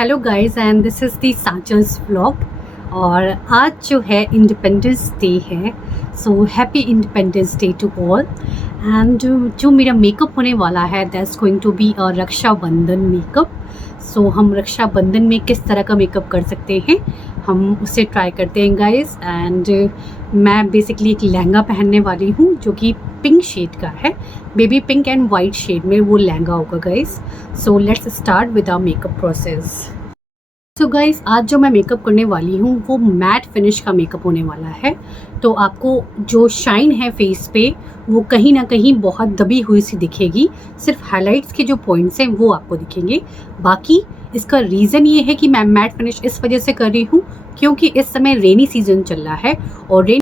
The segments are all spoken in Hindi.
Hello guys and this is the Sachal's vlog. और आज जो है इंडिपेंडेंस डे है, so happy independence day to all. And जो मेरा मेकअप होने वाला है that's going to be a Rakshabandhan makeup. So हम रक्षाबंधन में किस तरह का मेकअप कर सकते हैं हम उसे ट्राई करते हैं गाइस। एंड मैं बेसिकली एक लहंगा पहनने वाली हूँ जो कि पिंक शेड का है, baby pink and white shade में वो लहंगा होगा guys. So let's start with our makeup process. So guys आज जो मैं मेकअप करने वाली हूँ वो मैट फिनिश का मेकअप होने वाला है। तो आपको जो शाइन है फेस पे वो कहीं ना कहीं बहुत दबी हुई सी दिखेगी, सिर्फ हाइलाइट्स के जो पॉइंट्स हैं वो आपको दिखेंगे। बाकी इसका रीज़न ये है कि मैं मैट फिनिश इस वजह से कर रही हूँ क्योंकि इस समय रेनी सीजन चल रहा है और रेन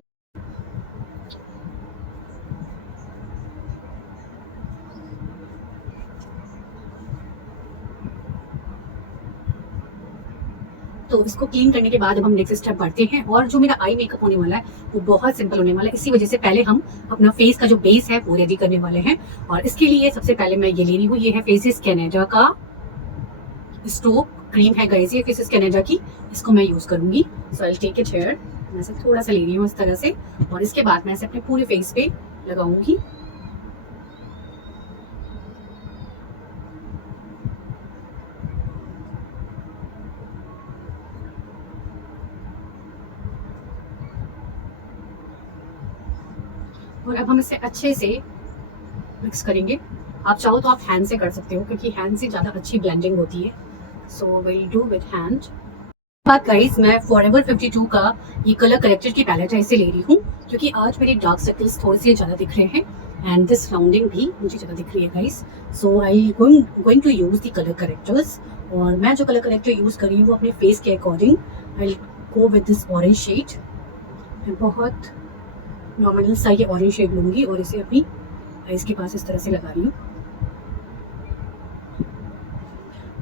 तो इसको क्लीन करने के बाद अब हम नेक्स्ट स्टेप बढ़ते हैं। और जो मेरा आई मेकअप होने वाला है वो बहुत सिंपल होने वाला है, इसी वजह से पहले हम अपना फेस का जो बेस है वो रेडी करने वाले हैं। और इसके लिए सबसे पहले मैं ये ले रही हूँ, ये है फेसिस कैनेडा का स्ट्रोक क्रीम है गाइस, ये फेसिस कैनेडा की, इसको मैं यूज करूंगी। So I will take it here, मैं से थोड़ा सा ले रही हूँ इस तरह से और इसके बाद मैं इसे अपने पूरे फेस पे लगाऊंगी। और अब हम इसे अच्छे से मिक्स करेंगे। आप चाहो तो आप हैंड से कर सकते हो क्योंकि हैंड से ज़्यादा अच्छी ब्लेंडिंग होती है। So will do with hand. बात गाइस मैं फॉरएवर 52 का ये कलर करेक्टर की पैलेट है, इसे ले रही हूँ क्योंकि आज मेरे डार्क सर्कल्स थोड़े से ज़्यादा दिख रहे हैं एंड दिस राउंडिंग भी मुझे ज़्यादा दिख रही है guys. So I going to use the colour correctors. और मैं जो कलर करेक्टर यूज़ कर रही हूँ वो अपने फेस के according I go with this orange shade. मैं बहुत नॉर्मल सा ये ऑरेंज शेड लूँगी और इसे अपनी आइज के पास इस तरह से लगा रही हूँ।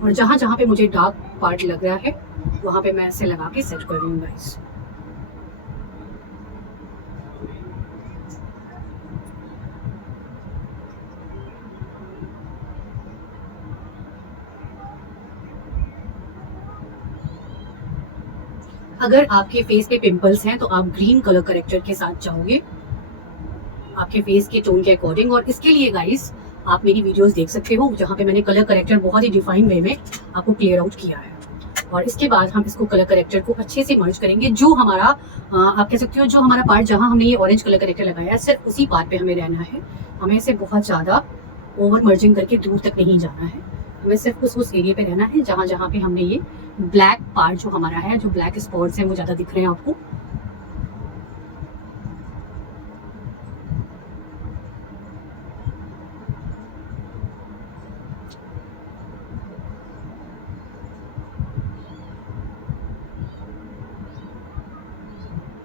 और जहाँ जहाँ पे मुझे डार्क पार्ट लग रहा है वहाँ पे मैं इसे लगा के सेट कर रही हूँ गाइस। अगर आपके फेस पे पिंपल्स हैं तो आप ग्रीन कलर करेक्टर के साथ जाओगे आपके फेस के टोन के अकॉर्डिंग। और इसके लिए गाइस आप मेरी वीडियोस देख सकते हो जहाँ पे मैंने कलर करेक्टर बहुत ही डिफाइन वे में आपको क्लियर आउट किया है। और इसके बाद हम इसको कलर करेक्टर को अच्छे से मर्ज करेंगे। जो हमारा आप कह सकते हो जो हमारा पार्ट जहाँ हमने ये ऑरेंज कलर करेक्टर लगाया है सिर्फ उसी पार्ट पे हमें रहना है, हमें इसे बहुत ज़्यादा ओवर मर्जिंग करके दूर तक नहीं जाना है, हमें सिर्फ उस एरिया पे रहना है जहाँ जहाँ पे हमने ये ब्लैक पार्ट जो हमारा है, जो ब्लैक स्पॉट्स हैं वो ज़्यादा दिख रहे हैं आपको।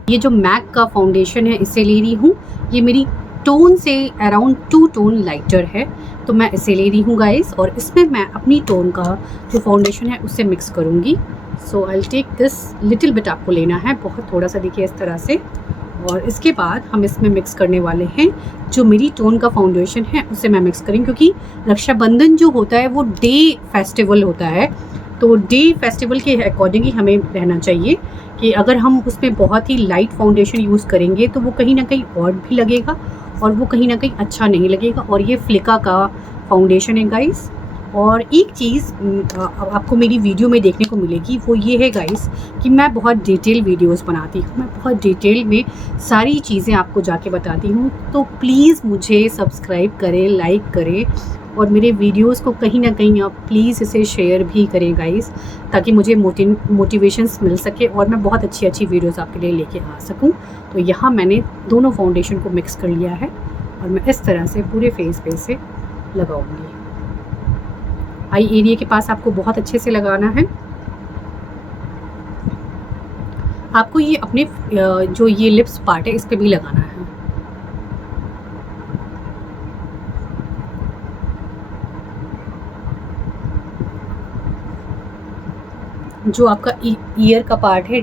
ये जो मैक का फाउंडेशन है इसे ले रही हूँ, ये मेरी टोन से अराउंड 2 टोन लाइटर है तो मैं इसे ले रही हूँ गाइस। और इसमें मैं अपनी टोन का जो फाउंडेशन है उससे मिक्स करूँगी। So I will take this little bit, आपको लेना है बहुत थोड़ा सा, देखिए इस तरह से। और इसके बाद हम इसमें मिक्स करने वाले हैं जो मेरी टोन का फाउंडेशन है उसे मैं मिक्स करेंगे क्योंकि रक्षाबंधन जो होता है वो डे फेस्टिवल होता है, तो डे फेस्टिवल के अकॉर्डिंग ही हमें रहना चाहिए कि अगर हम उसमें बहुत ही लाइट फाउंडेशन यूज़ करेंगे तो वो कहीं ना कहीं और भी लगेगा और वो कहीं ना कहीं अच्छा नहीं लगेगा। और ये फ्लिका का फाउंडेशन है गाइस। और एक चीज़ आपको मेरी वीडियो में देखने को मिलेगी वो ये है गाइस कि मैं बहुत डिटेल वीडियोस बनाती हूँ, मैं बहुत डिटेल में सारी चीज़ें आपको जाके बताती हूँ। तो प्लीज़ मुझे सब्सक्राइब करें, लाइक करें और मेरे वीडियोस को कहीं ना कहीं आप प्लीज़ इसे शेयर भी करें गाइस, ताकि मुझे मोटिवेशंस मिल सके और मैं बहुत अच्छी अच्छी वीडियोस आपके लिए लेके आ सकूं। तो यहाँ मैंने दोनों फाउंडेशन को मिक्स कर लिया है और मैं इस तरह से पूरे फेस पे से लगाऊंगी। आई एरिया के पास आपको बहुत अच्छे से लगाना है। आपको ये अपने जो ये लिप्स पार्ट है इस पर भी लगाना है। जो आपका ईयर का पार्ट है,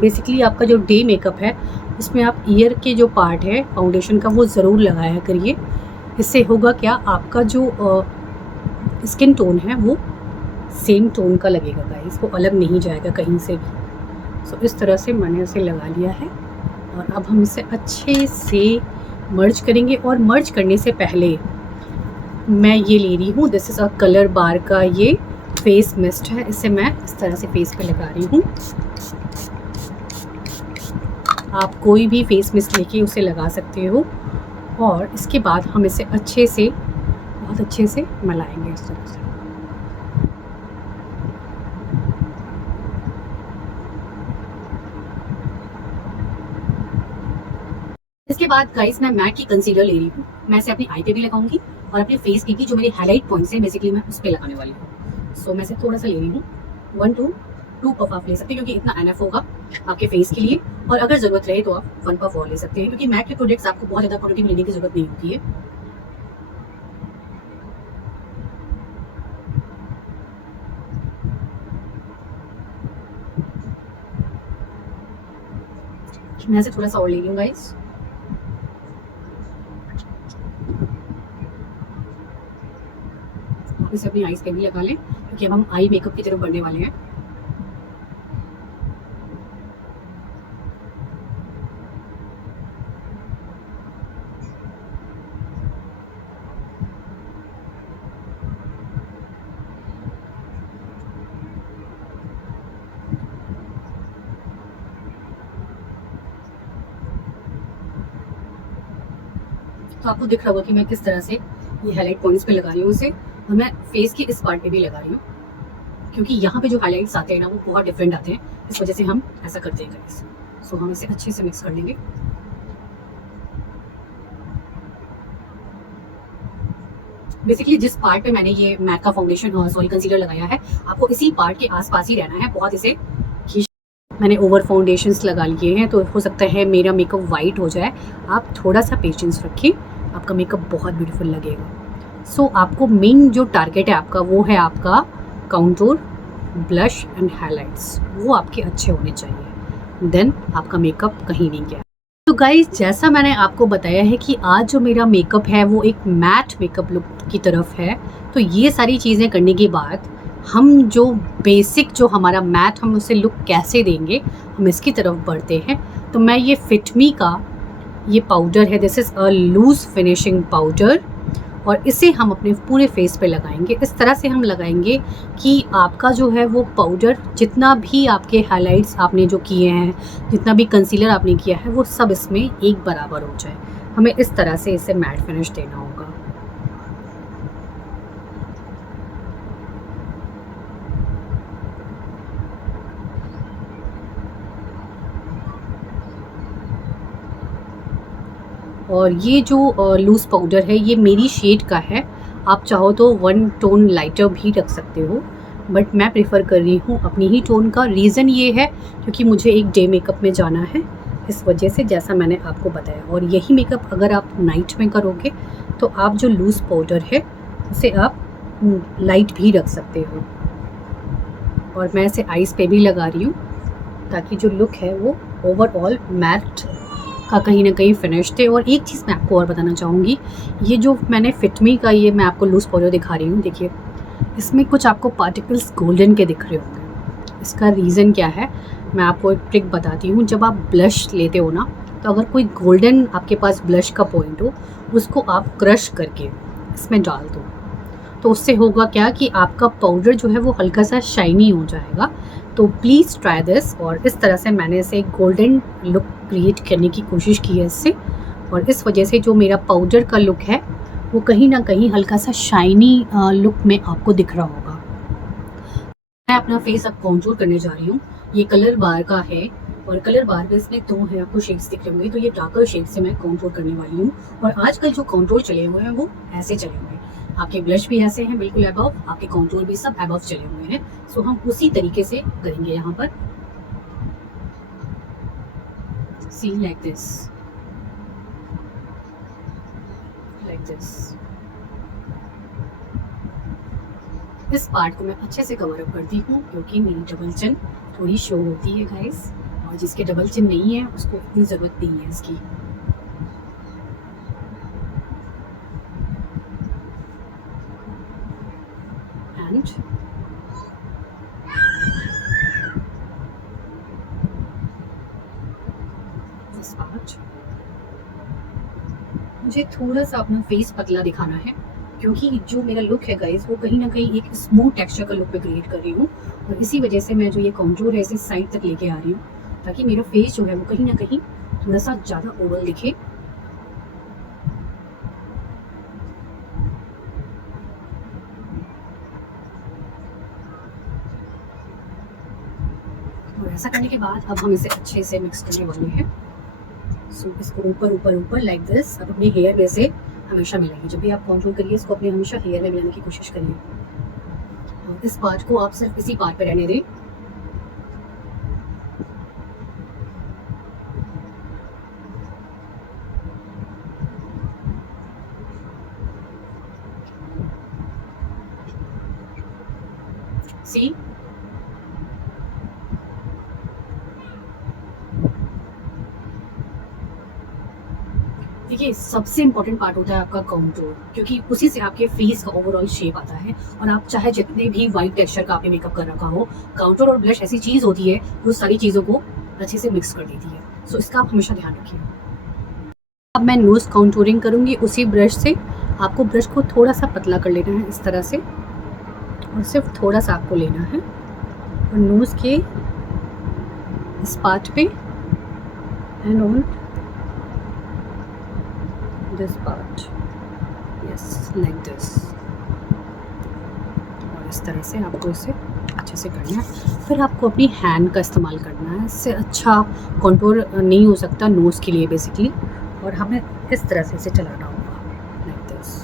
बेसिकली आपका जो डे मेकअप है उसमें आप ईयर के जो पार्ट है फाउंडेशन का वो ज़रूर लगाया करिए। इससे होगा क्या, आपका जो स्किन टोन है वो सेम टोन का लगेगा गाइस, वो अलग नहीं जाएगा कहीं से भी। सो इस तरह से मैंने उसे लगा लिया है और अब हम इसे अच्छे से मर्ज करेंगे। और मर्ज करने से पहले मैं ये ले रही हूँ, दिस इज़ अ कलर बार का ये फेस मिस्ट है, इसे मैं इस तरह से फेस पे लगा रही हूँ। आप कोई भी फेस मिस्ट लेके उसे लगा सकते हो और इसके बाद हम इसे अच्छे से, बहुत अच्छे से मिलाएंगे इस तरह से। इसके बाद गाइस मैं मैक की कंसीलर ले रही हूँ, मैं इसे अपनी आई पे भी लगाऊंगी और अपने फेस पे भी, जो मेरे हाईलाइट पॉइंट्स हैं बेसिकली मैं उस पे लगाने वाली हूँ। सो मैं इसे थोड़ा सा ले रही हूँ, 1 to 2 पफ आप ले सकते हैं क्योंकि इतना एनफ होगा आपके फेस के लिए। और अगर ज़रूरत रहे तो आप 1 पफ और ले सकते हैं क्योंकि मैक के प्रोडक्ट्स आपको बहुत ज़्यादा क्वांटिटी में लेने की ज़रूरत नहीं होती है। मैं इसे थोड़ा सा और ले रही हूँ गाइस। आप इसे अपनी आईज पे भी लगा लें क्योंकि अब हम आई मेकअप की तरफ बढ़ने वाले हैं। तो आपको दिख रहा होगा कि मैं किस तरह से ये हाईलाइट पॉइंट्स पे लगा रही हूँ उसे, और मैं फेस की इस पार्ट पे भी लगा रही हूँ क्योंकि यहाँ पे जो हाईलाइट्स आते हैं ना वो बहुत डिफरेंट आते हैं, इस वजह से हम ऐसा करते हैं गाइस। सो हम इसे अच्छे से मिक्स कर लेंगे। बेसिकली जिस पार्ट पे मैंने ये मैक का फाउंडेशन सॉरी कंसीलर लगाया है, आपको इसी पार्ट के आसपास ही रहना है, बहुत इसे खींच। मैंने ओवर फाउंडेशंस लगा लिए हैं तो हो सकता है मेरा मेकअप वाइट हो जाए, आप थोड़ा सा पेशेंस रखिए, आपका मेकअप बहुत ब्यूटीफुल लगेगा। सो आपको मेन जो टारगेट है आपका वो है आपका काउंटूर, ब्लश एंड हाईलाइट्स, वो आपके अच्छे होने चाहिए, देन आपका मेकअप कहीं नहीं गया। तो गाइज जैसा मैंने आपको बताया है कि आज जो मेरा मेकअप है वो एक मैट मेकअप लुक की तरफ है। तो ये सारी चीज़ें करने के बाद हम जो बेसिक जो हमारा मैट, हम उसे लुक कैसे देंगे, हम इसकी तरफ बढ़ते हैं। तो मैं ये फिटमी का ये पाउडर है, this is a loose finishing powder, और इसे हम अपने पूरे फेस पे लगाएंगे। इस तरह से हम लगाएंगे कि आपका जो है वो पाउडर, जितना भी आपके हाइलाइट्स आपने जो किए हैं, जितना भी कंसीलर आपने किया है, वो सब इसमें एक बराबर हो जाए। हमें इस तरह से इसे मैट फिनिश देना होगा। और ये जो लूज़ पाउडर है ये मेरी शेड का है, आप चाहो तो 1 टोन लाइटर भी रख सकते हो, बट मैं प्रेफर कर रही हूँ अपनी ही टोन का। रीज़न ये है क्योंकि मुझे एक डे मेकअप में जाना है, इस वजह से जैसा मैंने आपको बताया। और यही मेकअप अगर आप नाइट में करोगे तो आप जो लूज़ पाउडर है उसे आप लाइट भी रख सकते हो। और मैं इसे आइज़ पे भी लगा रही हूँ ताकि जो लुक है वो ओवरऑल मैट का कहीं ना कहीं फिनिश थे। और एक चीज़ मैं आपको और बताना चाहूँगी, ये जो मैंने फिटमी का ये मैं आपको लूज़ पाउडर दिखा रही हूँ, देखिए इसमें कुछ आपको पार्टिकल्स गोल्डन के दिख रहे होंगे। इसका रीज़न क्या है मैं आपको एक ट्रिक बताती हूँ। जब आप ब्लश लेते हो ना, तो अगर कोई गोल्डन आपके पास ब्लश का पॉइंट हो, उसको आप क्रश करके इसमें डाल दो, तो उससे होगा क्या कि आपका पाउडर जो है वो हल्का सा शाइनी हो जाएगा। तो प्लीज़ ट्राई दिस। और इस तरह से मैंने इसे एक गोल्डन लुक क्रिएट करने की कोशिश की है इससे, और इस वजह से जो मेरा पाउडर का लुक है वो कहीं ना कहीं हल्का सा शाइनी लुक में आपको दिख रहा होगा। मैं अपना फेस अब कॉन्टूर करने जा रही हूँ। ये कलर बार का है और कलर बार में इसमें 2 है, आपको शेड्स दिख रहे होंगे, तो ये डार्कर शेड से मैं कॉन्टूर करने वाली हूँ। और आजकल जो कॉन्टूर चले हुए हैं वो ऐसे चले हुए हैं, आपके ब्लश भी ऐसे हैं बिल्कुल अबव, आपके कॉन्टूर भी सब अबव चले हुए हैं। सो हम उसी तरीके से करेंगे यहाँ पर, सी लाइक दिस, लाइक दिस। इस पार्ट को मैं अच्छे से कवर अप करती हूँ क्योंकि मेरी डबल चिन थोड़ी शो होती है गाइस, और जिसके डबल चिन नहीं है उसको इतनी ज़रूरत नहीं है इसकी। एंड मुझे थोड़ा सा अपना फेस पतला दिखाना है, क्योंकि जो मेरा लुक है गाइस वो कहीं ना कहीं एक स्मूथ टेक्सचर का लुक पे क्रिएट कर रही हूँ, और इसी वजह से मैं जो ये कॉन्टूर है इसे साइड तक लेके आ रही हूँ, ताकि मेरा फेस जो है वो कहीं ना कहीं थोड़ा सा ज़्यादा ओवल दिखे। और ऐसा करने के बाद अब हम इसे अच्छे से मिक्स करने वाले हैं। सो इसको ऊपर ऊपर ऊपर लाइक दिस अब अपने हेयर में से हमेशा मिलाइए। जब भी आप कॉन्टूर करिए इसको अपने हमेशा हेयर में मिलाने की कोशिश करिए, और इस पार्ट को आप सिर्फ इसी पार्ट पे रहने दें। सी देखिए, सबसे इंपॉर्टेंट पार्ट होता है आपका कॉन्टूर, क्योंकि उसी से आपके फेस का ओवरऑल शेप आता है। और आप चाहे जितने भी वाइट टेक्सचर का आपने मेकअप कर रखा हो, काउंटर और ब्लश ऐसी चीज़ होती है वो सारी चीज़ों को अच्छे से मिक्स कर देती है। सो इसका आप हमेशा ध्यान रखिए। अब मैं नोज़ काउंटूरिंग करूँगी उसी ब्रश से। आपको ब्रश को थोड़ा सा पतला कर लेना है इस तरह से, और सिर्फ थोड़ा सा आपको लेना है और नोज़ के इस पार्ट पे and on this part, yes like this. और इस तरह से आपको इसे अच्छे से करना है। फिर आपको अपनी हैंड का इस्तेमाल करना है, इससे अच्छा कॉन्टूर नहीं हो सकता नोज़ के लिए बेसिकली। और हमें इस तरह से इसे चलाना होगा लाइक दिस।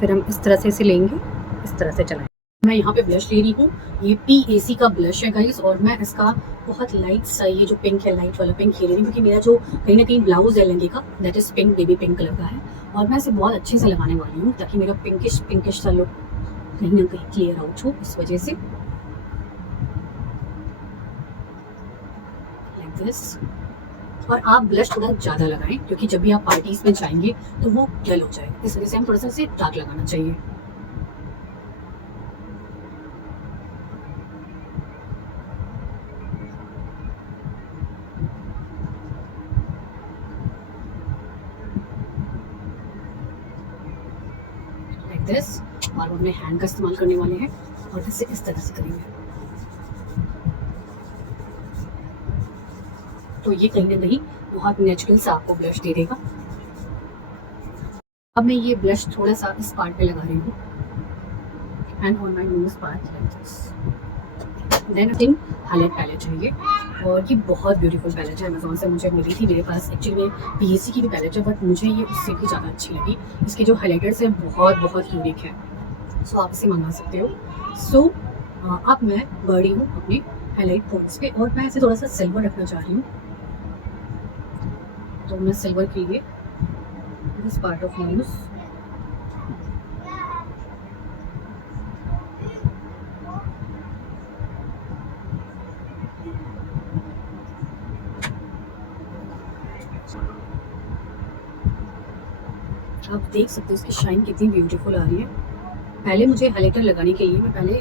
फिर हम इस तरह से इसे लेंगे, इस तरह से चलाएंगे। मैं यहाँ पे ब्लश ले रही हूँ, ये PAC का ब्लश है गाइस, और मैं इसका बहुत लाइट सा ये जो पिंक है, लाइट वाला पिंक ले रही हूँ, क्योंकि मेरा जो कहीं ना कहीं ब्लाउज है लहंगे का that is pink, baby pink colour का है। और मैं इसे बहुत अच्छे से लगाने वाली हूँ ताकि मेरा पिंकिश सा लुक कहीं ना कहीं क्लियर आउट हो, इस वजह से लाइक दिस। और आप ब्लश थोड़ा ज़्यादा लगाएं, क्योंकि जब भी आप पार्टीज में जाएंगे तो वो डल हो जाए, इस वजह से हम थोड़ा सा इसे डार्क लगाना चाहिए। Like this. और हम अपने हैंड का इस्तेमाल करने वाले हैं और इसे इस तरह से करेंगे, तो ये कहीं ना कहीं बहुत नेचुरल सा आपको ब्लश दे देगा। अब मैं ये ब्लश थोड़ा सा इस पार्ट पे लगा रही हूँ and on my nose part like this. Then think highlight palette है ये, और ये बहुत ब्यूटीफुल पैलेट है, अमेजोन से मुझे मिली थी। मेरे पास एक्चुअली में PAC की भी पैलेट है, बट मुझे ये उससे भी ज़्यादा अच्छी लगी। इसके जो हाईलाइटर्स हैं बहुत यूनिक है, सो आप इसे मंगा सकते हो। सो अब मैं बढ़ रही हूँ अपने हाईलाइट पॉइंट्स पे, और मैं इसे थोड़ा सा सिल्वर रखना चाह रही हूँ, तो मैं सिल्वर के लिए दिस पार्ट ऑफ नोज आप देख सकते हो इसकी शाइन कितनी ब्यूटीफुल आ रही है। पहले मुझे हाईलाइटर लगाने के लिए मैं पहले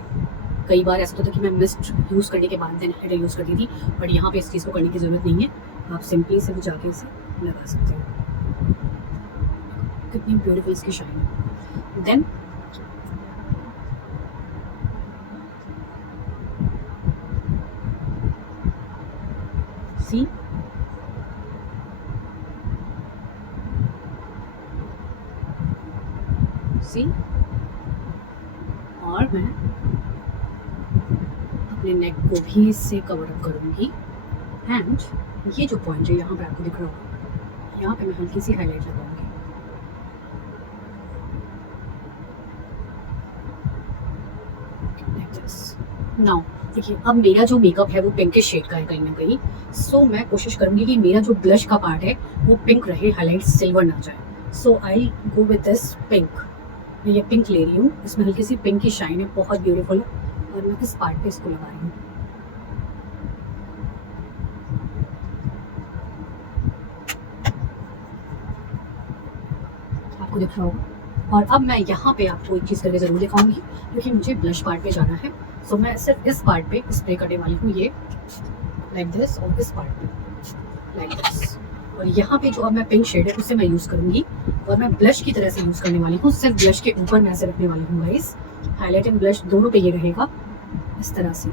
कई बार ऐसा होता था कि मैं मिस्ट यूज़ करने के बाद देन हाईलाइटर यूज़ करती थी, बट यहाँ पे इस चीज़ को करने की ज़रूरत नहीं है। आप सिंपली सिर्फ जाके इसे लगा सकते हो, कितनी ब्यूटीफुल इसकी शाइन है। देन सी सी और मैं अपने नेक को भी इससे कवर अप करूँगी। एंड ये जो पॉइंट है यहाँ पे आपको दिख रहा होगा, यहाँ पे मैं हल्की सी हाईलाइट लगाऊंगी। नाउ देखिए, अब मेरा जो मेकअप है वो पिंकिश शेड का है कहीं ना कहीं, सो मैं कोशिश करूँगी कि मेरा जो ब्लश का पार्ट है वो पिंक रहे, हाईलाइट सिल्वर ना जाए। सो आई गो विद दिस पिंक। मैं ये पिंक ले रही हूँ, इसमें हल्की सी पिंक की शाइन है, बहुत ब्यूटीफुल है, और मैं इस पार्ट पे इसको लगा रही हूँ। आपको दिख रहा होगा। और अब मैं यहाँ पे आपको एक चीज़ करके ज़रूर दिखाऊंगी, क्योंकि मुझे ब्लश पार्ट पे जाना है। सो मैं सिर्फ इस पार्ट पे स्प्रे करने वाली हूँ, ये लाइक दिस, और इस पार्ट पे लाइक दिस। और यहाँ पे जो अब मैं पिंक शेड है उससे मैं यूज़ करूँगी और मैं ब्लश की तरह से यूज़ करने वाली हूँ, सिर्फ ब्लश के ऊपर मैं ऐसे रखने वाली हूँ गाइस। हाईलाइट एंड ब्लश दोनों पे ये रहेगा इस तरह से।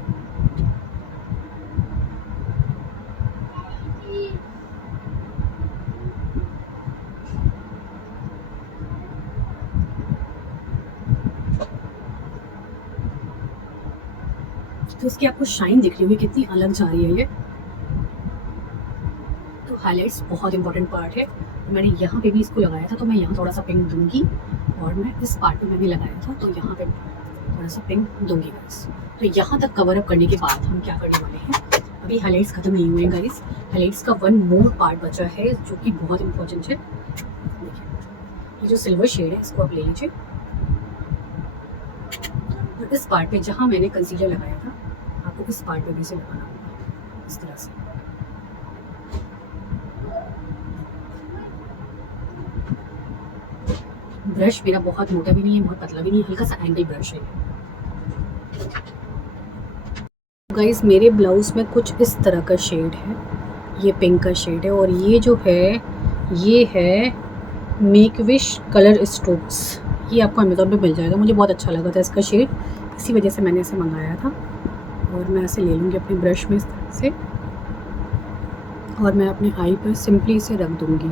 तो इसकी आपको शाइन दिख रही होगी कितनी अलग जा रही है ये। तो हाईलाइट्स बहुत इंपॉर्टेंट पार्ट है। तो मैंने यहाँ पे भी इसको लगाया था, तो मैं यहाँ थोड़ा सा पिंक दूंगी, और मैं इस पार्ट पे मैंने लगाया था तो यहाँ पे थोड़ा सा पिंक दूंगी गाइस। तो यहाँ तक कवर अप करने के बाद हम क्या करने वाले हैं, अभी हाईलाइट्स खत्म नहीं हुए गाइस, हाईलाइट्स का वन मोर पार्ट बचा है जो कि बहुत इंपॉर्टेंट है। देखिए ये जो सिल्वर शेड है इसको आप ले लीजिए, और इस पार्ट पे जहाँ मैंने कंसीलर लगाया था आपको इस पार्ट पे भी इसे लगाना होगा इस तरह से। ब्रश मेरा बहुत मोटा भी नहीं है, बहुत पतला भी नहीं है, हल्का सा एंगल ब्रश है। गाइस मेरे ब्लाउज में कुछ इस तरह का शेड है, ये पिंक का शेड है, और ये जो है ये है मेक विश कलर स्ट्रोक्स। ये आपको अमेज़ॉन पे मिल जाएगा, मुझे बहुत अच्छा लगा था इसका शेड, इसी वजह से मैंने इसे मंगाया था। और मैं ऐसे ले लूँगी अपने ब्रश में इस तरह से, और मैं अपने आई पर सिंपली इसे रख दूँगी।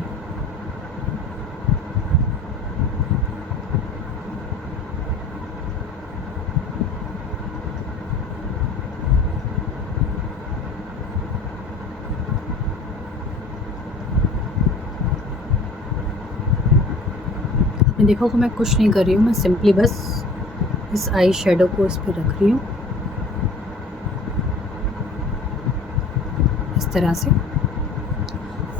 आपने देखा होगा मैं कुछ नहीं कर रही हूँ, मैं सिंपली बस इस आई शेडो को इस पर रख रही हूँ इस तरह से।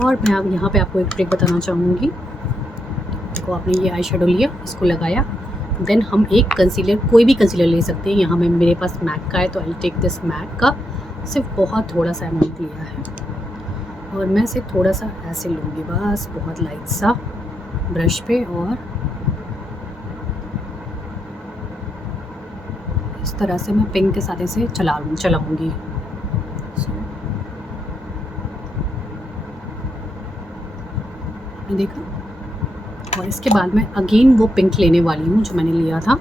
और मैं अब यहाँ पे आपको एक ट्रिक बताना चाहूँगी। देखो आपने ये आई शेडो लिया, इसको लगाया, देन हम एक कंसीलर, कोई भी कंसीलर ले सकते हैं। यहाँ में मेरे पास मैक का है तो आई टेक दिस मैक का, सिर्फ बहुत थोड़ा सा अमाउंट लिया है, और मैं सिर्फ थोड़ा सा ऐसे लूँगी बस, बहुत लाइट सा ब्रश पे, और इस तरह से मैं पिंक के साथ इसे चलाऊँगी। देखा, और इसके बाद मैं अगेन वो पिंक लेने वाली हूँ जो मैंने लिया था।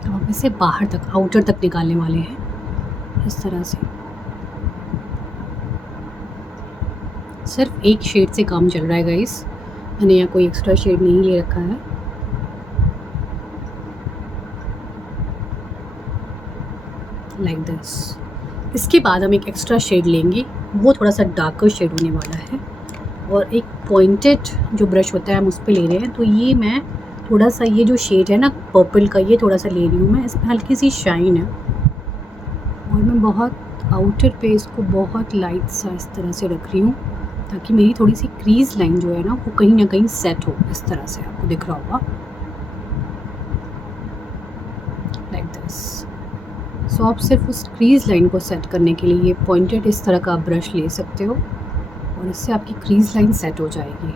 तो हम इसे बाहर तक, आउटर तक निकालने वाले हैं इस तरह से। सिर्फ एक शेड से काम चल रहा है गाइस, मैंने यहाँ कोई एक्स्ट्रा शेड नहीं ले रखा है। Like this. इसके बाद हम एक एक्स्ट्रा शेड लेंगे, वो थोड़ा सा डार्कर शेड होने वाला है, और एक पॉइंटेड जो ब्रश होता है हम उस पर ले रहे हैं। तो ये मैं थोड़ा सा, ये जो शेड है ना पर्पल का, ये थोड़ा सा ले रही हूँ मैं, इसमें हल्की सी शाइन है, और मैं बहुत आउटर पे इसको बहुत लाइट सा इस तरह से रख रही हूँ, ताकि मेरी थोड़ी सी क्रीज लाइन जो है ना वो कहीं ना कहीं सेट हो। इस तरह से आपको दिख रहा होगा, लाइक दिस। सो आप सिर्फ उस क्रीज लाइन को सेट करने के लिए ये पॉइंटेड इस तरह का ब्रश ले सकते हो, और इससे आपकी क्रीज लाइन सेट हो जाएगी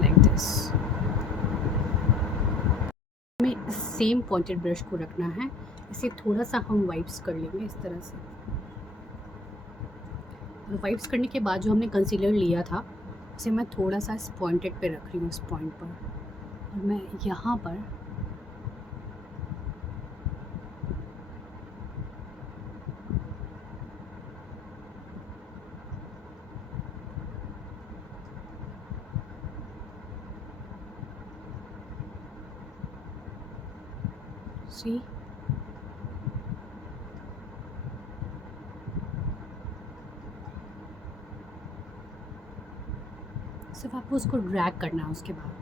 लाइक दिस। हमें सेम पॉइंटेड ब्रश को रखना है, इसे थोड़ा सा हम वाइप्स कर लेंगे इस तरह से। और वाइप्स करने के बाद जो हमने कंसीलर लिया था उसे मैं थोड़ा सा इस पॉइंटेड पे रख रही हूँ, इस पॉइंट पर, और मैं यहाँ पर सी सिर्फ आपको उसको ड्रैग करना है। उसके बाद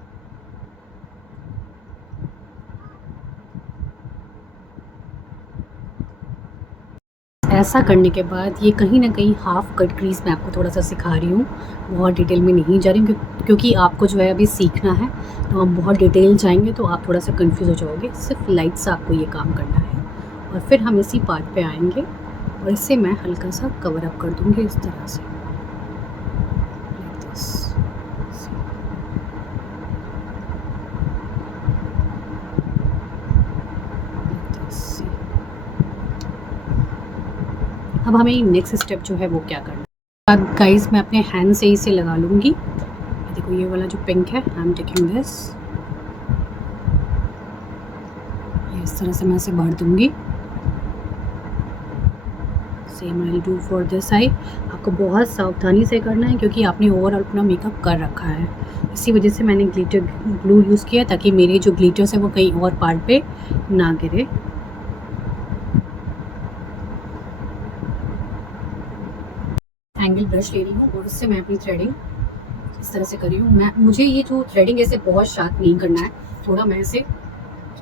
ऐसा करने के बाद ये कहीं ना कहीं हाफ कट क्रीज मैं आपको थोड़ा सा सिखा रही हूँ, बहुत डिटेल में नहीं जा रही हूँ क्योंकि आपको जो है अभी सीखना है, तो हम बहुत डिटेल जाएंगे तो आप थोड़ा सा कंफ्यूज हो जाओगे। सिर्फ लाइट सा आपको ये काम करना है और फिर हम इसी पार्ट पे आएंगे और इससे मैं हल्का सा कवर अप कर दूँगी इस तरह से, like this। अब हमें नेक्स्ट स्टेप जो है वो क्या करना है। अब गाइस मैं अपने हैंड से इसे लगा लूँगी। देखो ये वाला जो पिंक है, आई एम टेकिंग दिस, ये इस तरह से मैं इसे भर दूँगी। Same I will do for this I. आपको बहुत सावधानी से करना है क्योंकि आपने ओवरऑल अपना मेकअप कर रखा है, इसी वजह से मैंने ग्लिटर ग्लू यूज़ किया ताकि मेरे जो ग्लिटर्स है वो कहीं और पार्ट पे ना गिरे। एंगल ब्रश ले रही हूँ और उससे मैं अपनी थ्रेडिंग इस तरह से कर रही हूँ। मुझे ये जो थ्रेडिंग ऐसे बहुत शार्प नहीं करना है, थोड़ा मैं इसे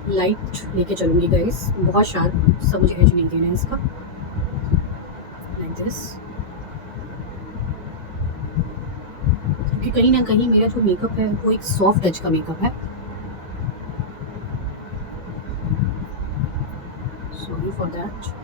लाइट लेके चलूँगी गाइस, बहुत शार्प सा मुझे एज नहीं देना है इसका, लाइक दिस। क्योंकि कहीं ना कहीं मेरा जो मेकअप है वो एक सॉफ्ट टच का मेकअप है। Sorry for that.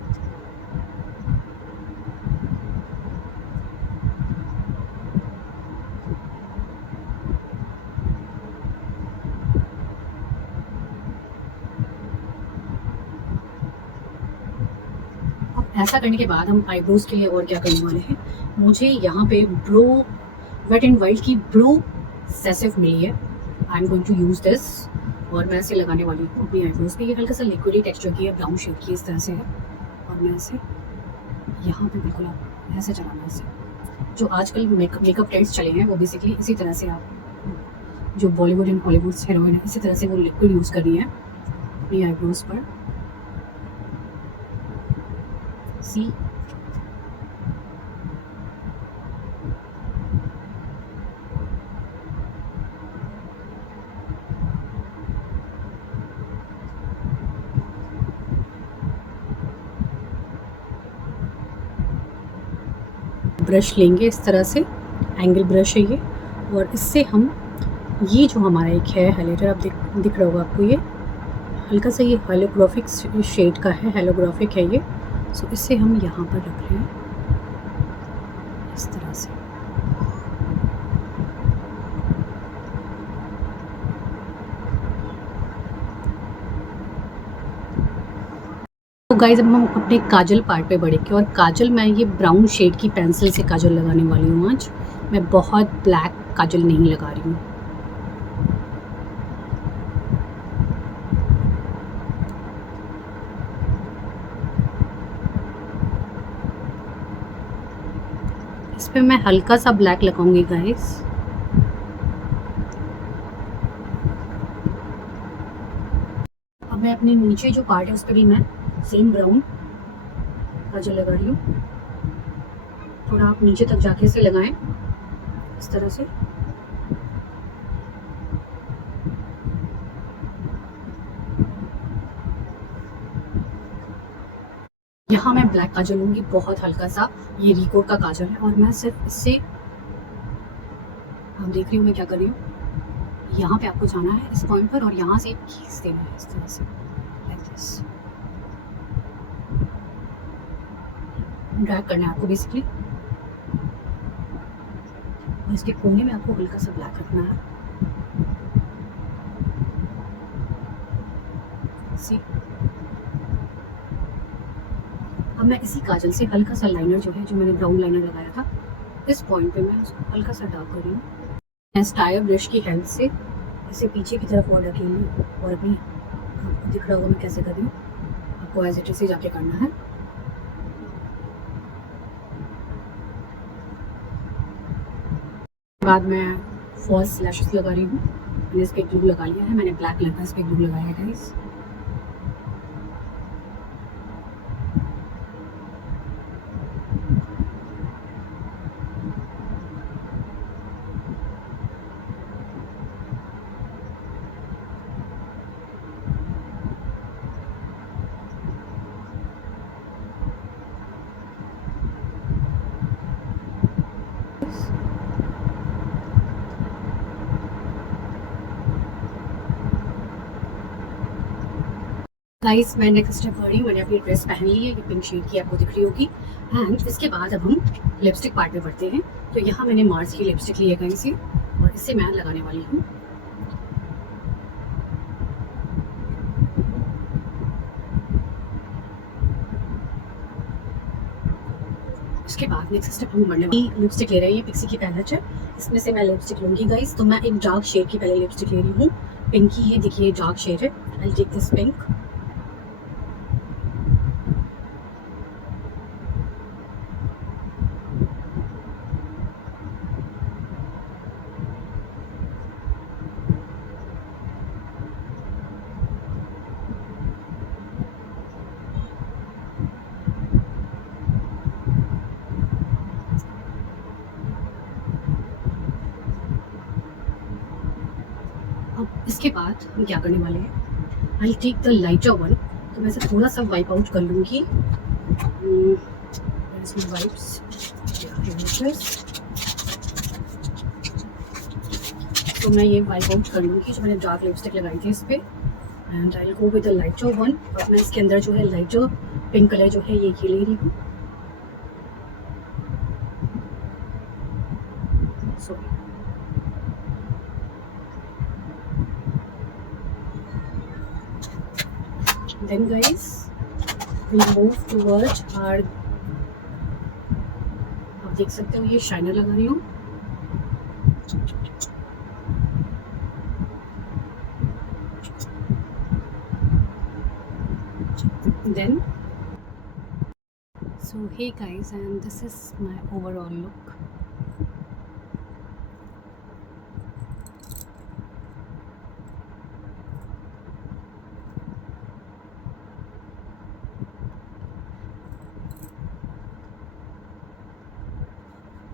ऐसा करने के बाद हम आईब्रोज के लिए और क्या करने वाले हैं, मुझे यहाँ पे ब्रो वेट एंड वाइल्ड की ब्रो सेसिव मिली है, I am going to use this और मैं इसे लगाने वाली हूँ अपनी आईब्रोज पे। ये हल्का सा लिक्विडी टेक्सचर की है, ब्राउन शेड की इस तरह से है और मैं इसे यहाँ पे बिल्कुल आप ऐसे चलाना इसे। जो आजकल मेकअप ट्रेंड्स चले हैं वो बेसिकली इसी तरह से, आप जो बॉलीवुड एंड हॉलीवुड हीरोइन है इसी तरह से वो लिक्विड यूज़ कर रही है अपनी आईब्रोज पर। सी ब्रश लेंगे इस तरह से, एंगल ब्रश है ये, और इससे हम ये जो हमारा एक है हाइलाइटर, आप दिख रहा होगा आपको, ये हल्का सा ये हेलोग्राफिक शेड का है, हेलोग्राफिक है ये। सो इससे हम यहाँ पर रख रहे हैं इस तरह से। तो गाइज अब हम अपने काजल पार्ट पे बढ़ेंगे और काजल मैं ये ब्राउन शेड की पेंसिल से काजल लगाने वाली हूँ आज। मैं बहुत ब्लैक काजल नहीं लगा रही हूँ। इस पे मैं हल्का सा ब्लैक लगाऊंगी गाइस। अब मैं अपने नीचे जो पार्ट है उस पर भी मैं सेम ब्राउन काजल लगा रही हूँ। थोड़ा आप नीचे तक जाके इसे लगाएं इस तरह से। यहाँ मैं ब्लैक काजल लूँगी, बहुत हल्का सा, ये रिकोट का काजल है और मैं सिर्फ इससे, आप देख रही हूँ मैं क्या कर रही हूँ, यहाँ पे आपको जाना है इस पॉइंट पर और यहाँ से खींच देना है इस तरह से, लाइक दिस। ड्रैग करना है आपको बेसिकली, और इसके कोने में आपको हल्का सा ब्लैक रखना है। सी अब मैं इसी काजल से हल्का सा लाइनर जो है, जो मैंने ब्राउन लाइनर लगाया था, इस पॉइंट पे मैं उसको हल्का सा डार्क कर रही हूँ। मैं स्टायर ब्रश की हेल्प से इसे पीछे की तरफ और रखेंगी और अपनी, आपको दिख रहा होगा मैं कैसे कर रही हूँ, आपको एज इट इज से जाके करना है। बाद मैं फॉल्स लैशेस लगा रही हूँ। मैंने इस पर ग्लू लगा लिया है, मैंने ब्लैक कलर का इस पर ग्लू लगाया है गाइस। गाइस मैं नेक्स्ट स्टेप कर रही हूँ। मैंने अपनी ड्रेस पहन ली है, ये पिंक शेड की आपको दिख रही होगी। एंड इसके बाद अब हम लिपस्टिक पार्ट में बढ़ते हैं। तो यहाँ मैंने मार्स की लिपस्टिक ली है गाइस ये, और इससे मैं लगाने वाली हूँ। उसके बाद नेक्स्ट स्टेप हम बढ़ने वाली लिपस्टिक ले रहे हैं। ये पिक्सी की पैलेट है, इसमें से मैं लिपस्टिक लूँगी गाइस। तो मैं एक डार्क शेड की पहले लिपस्टिक ले रही हूँ, पिंक की। ये देखिए डार्क शेड है। I will take this pink. अब इसके बाद हम क्या करने वाले हैं, I take the lighter one. तो मैं इसे थोड़ा सा वाइप आउट कर लूँगी। वाइप्स तो मैं ये वाइप आउट कर लूँगी जो मैंने डार्क लिपस्टिक लगाई थी इस पर। And I will go with the lighter one. और मैं इसके अंदर जो है लाइटर पिंक कलर जो है ये ले रही हूँ। Then guys, we move towards our, आप देख सकते हो ये शाइनर लगा रही हूँ। Then so hey guys, and this is my overall look.